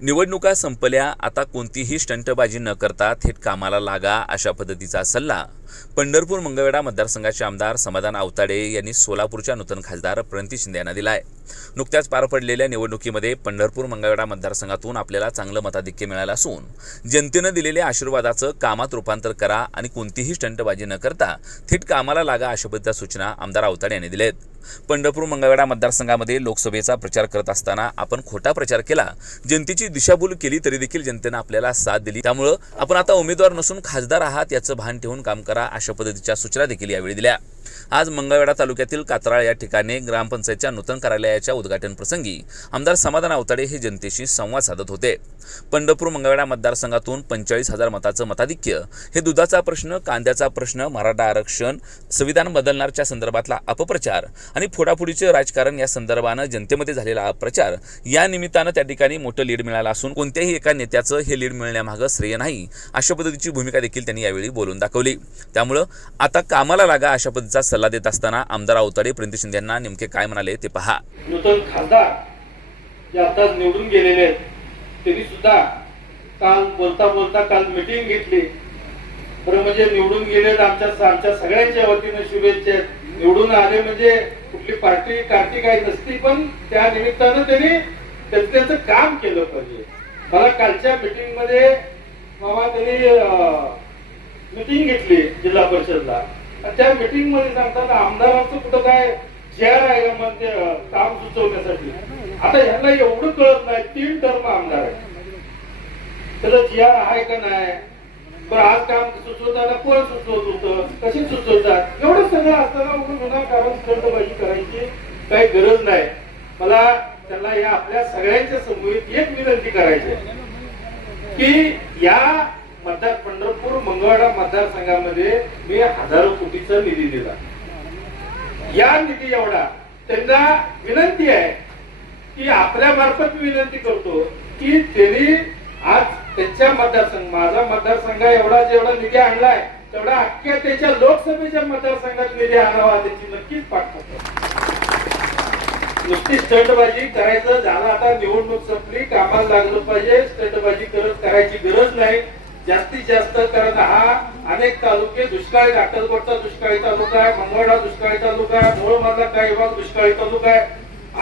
निवडणुका संपल्या आता कोणतीही स्टंटबाजी न करता थेट कामाला लागा अशा पद्धतीचा सल्ला पंढरपूर मंगळवेढा मतदारसंघाचे आमदार समाधान आवताडे यांनी सोलापूरच्या नूतन खासदार प्रणती शिंदे यांना दिला आहे नुकत्याच पार पडलेल्या निवडणुकीमध्ये पंढरपूर मंगळवेढा मतदारसंघातून आपल्याला चांगलं मताधिक्य मिळालं असून जनतेनं दिलेल्या आशीर्वादाचं कामात रूपांतर करा आणि कोणतीही स्टंटबाजी न करता थेट कामाला लागा अशा पद्धतीच्या सूचना आमदार आवताडे यांनी दिल्या आहेत पंढरपूर मंगळवेढा मतदारसंघामध्ये लोकसभेचा प्रचार करत असताना आपण खोटा प्रचार केला जनतेची दिशाभूल केली तरी देखील जनतेनं आपल्याला साथ दिली. त्यामुळं आपण आता उमेदवार नसून खासदार आहात याचं भान ठेवून काम करा. करा अशा पद्धतीच्या सूचना देखील यावेळी दिल्या. आज मंगळवेढा तालुक्यातील कात्राळ या ठिकाणी ग्रामपंचायतच्या नूतन कार्यालयाच्या उद्घाटन प्रसंगी आमदार समाधान अवताडे हे जनतेशी संवाद साधत होते. पंढरपूर मंगळवेढा मतदारसंघातून पंचेचाळीस हजार मताचं मताधिक्य हे दुधाचा प्रश्न कांद्याचा प्रश्न मराठा आरक्षण संविधान बदलणारच्या संदर्भातला अपप्रचार आणि फोडाफोडीचे राजकारण या संदर्भानं जनतेमध्ये झालेला अपप्रचार या निमित्तानं त्या ठिकाणी मोठं लीड मिळालं असून कोणत्याही एका नेत्याचं हे लीड मिळण्यामागं श्रेय नाही अशा पद्धतीची भूमिका देखील त्यांनी यावेळी बोलून दाखवली. त्यामुळं आता कामाला लागा अशा पद्धतीचा सल्ला देत असताना आमदार अवताडे प्रिंती शिंदे यांना नेमके काय म्हणाले ते पहा. नूतन खासदार जे आताच निवडून गेलेले आहेत त्यांनी सुद्धा काल बोलता बोलता काल मिटिंग घेतली. बरं म्हणजे निवडून गेले आमच्या आमच्या सगळ्यांच्या वतीनं शुभेच्छा निवडून आले म्हणजे कुठली पार्टी कार्टी काही नसती पण त्या निमित्तानं त्यांनी त्याचं काम केलं पाहिजे. मला कालच्या मिटिंगमध्ये मध्ये त्यांनी मिटिंग घेतली जिल्हा परिषदला. त्या मिटिंगमध्ये सांगताना आमदारांचं कुठं काय चेअर आहे का म्हणजे काम सुचवण्यासाठी? आता ह्यांना एवढं कळत नाही तीन टर्म आमदार आहे त्याला जीआर आहे का नाही? पण आज काम सुचवताना कोण सुचवत होतं? कसे सुचवतात? एवढं सगळं असताना उभं कारण स्टंटबाजी करायची काही गरज नाही. मला त्यांना या आपल्या सगळ्यांच्या समोर एक विनंती करायची आहे. की या मतदार पंढरपूर मंगळवाडा मतदारसंघामध्ये मी हजारो कोटीचा निधी दिला. या निधी एवढा. त्यांना विनंती आहे की आपल्या मार्फत मी विनंती करतो की त्यांनी आज त्यांच्या मतदारसंघ माझा मतदारसंघ एवढा जेवढा निधी आणलाय तेवढा अख्ख्या त्याच्या लोकसभेच्या मतदारसंघात निधी आणावा त्याची नक्कीच पाठवतो नुसती स्टंटबाजी करायचं झालं आता निवडणूक संपली कामाला लागलं पाहिजे स्टंटबाजी करत करायची गरज नाही. जास्तीत जास्त कारण हा अनेक तालुके दुष्काळी अक्कलकोटचा दुष्काळी तालुका आहे मंगळा दुष्काळी तालुका आहे मूळ मधला काही भाग दुष्काळी तालुका आहे.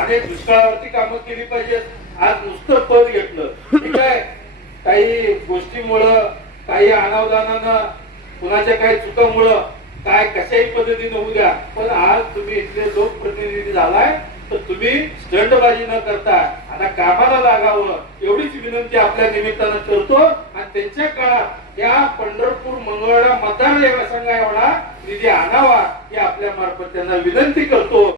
अनेक दुष्काळावरती कामं केली पाहिजेत. आज नुसतं पद घेतलं. ठीक आहे काही गोष्टीमुळं काही अनावधानानं कुणाच्या काही चुकामुळं काय कशाही पद्धतीने होऊ द्या. पण आज तुम्ही इथले लोकप्रतिनिधी झालाय तर तुम्ही स्टंटबाजी न करता आता कामाला लागावं एवढीच विनंती आपल्या निमित्तानं करतो. त्यांच्या काळात या पंढरपूर मंगळवाडा मतदार संघा एवढा निधी आणावा ही आपल्या मार्फत त्यांना विनंती करतो.